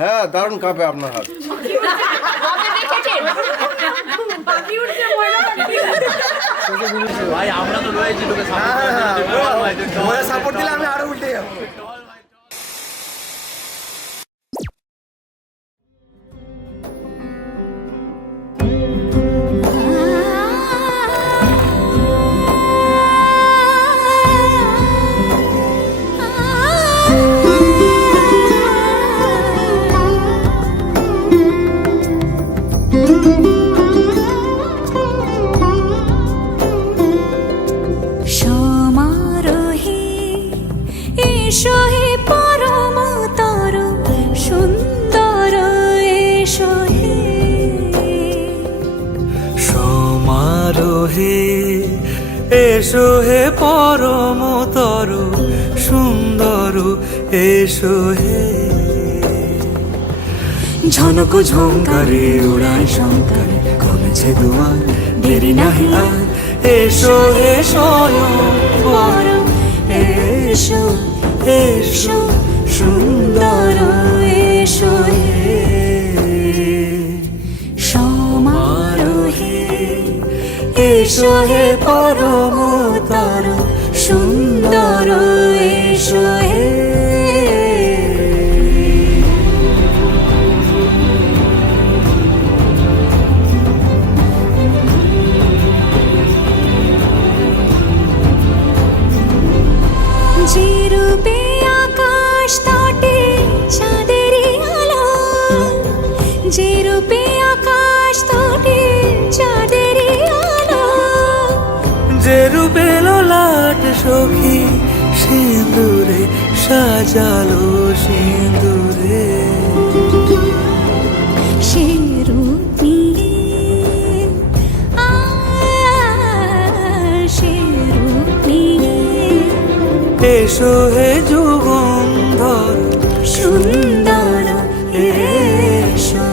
হ্যাঁ, দারুণ কাঁপে আপনার হাত। ভাই আমরা তো রয়েছি, তোকে সাপোর্ট দিলে আমি আরো উল্টে যাবো। সমারোহে এসো হে পরমতর সুন্দর এসো হে। সমারোহে এসো হে পরমতর সুন্দর এসো হে। ঝনক ঝঙ্কারে উড়ায় শঙ্কারে কমেছে দুয়ার, দেরি নাহি আর এসো হে স্বয়ং বর। এসো এসো সুন্দর এসো হে। সমারোহে এসো হে পরমতর সুন্দর এসো হে। যে রূপে আকাশ তটে চাঁদেরই আলো, যে রূপে আকাশ তটে চাঁদেরই আলো। যে রূপে ললাট সখী সিঁদুরে সাজালো সিঁদুরে। সে রূপ নিয়ে সে রূপ নিয়ে এসো হে যুগন্ধর সুন্দর এসো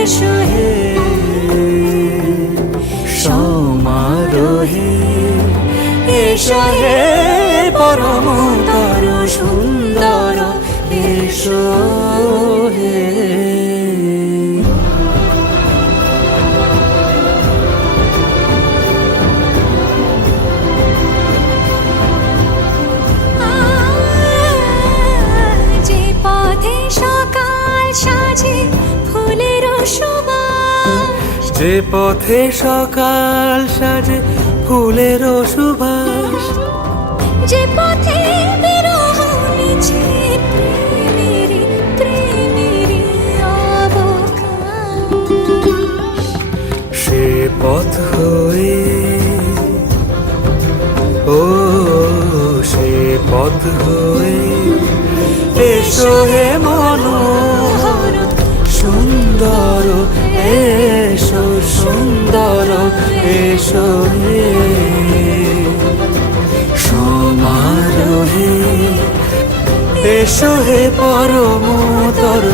এসো হে। সমারোহে এসো হে পরমতর সুন্দর এসো হে। যে পথে সকাল সাজে ফুলের সুবাস, যে পথে সকাল সাজে ফুলের সুবাস। যে পথে বিরহ মিছে প্রেমেরই প্রেমেরই অবকাশ। সে পথ হয়ে ও সে পথ হয়ে এসো হে মনোহর সুন্দর এসো সুন্দর এসো হে। সমারোহে এসো হে পরমতর